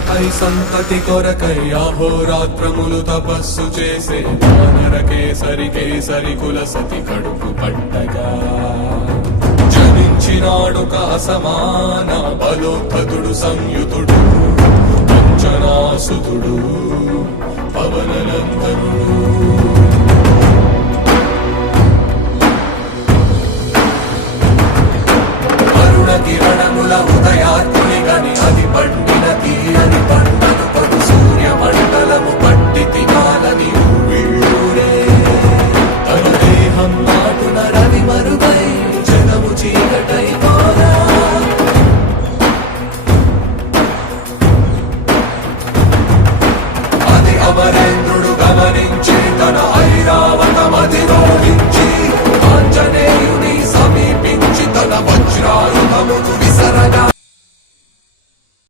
పై సంతతి కొరకై అహోరాత్రములు తపస్సు చేసే వానర కేసరి కేసరి కుల సతి కడుపు పట్టగా జనించినాడొక అసమాన బలోద్ధతుడు సంయుతుడు అంజనాసుతుడు పవననందనుడు. కిరణముల ఉదయాత్మ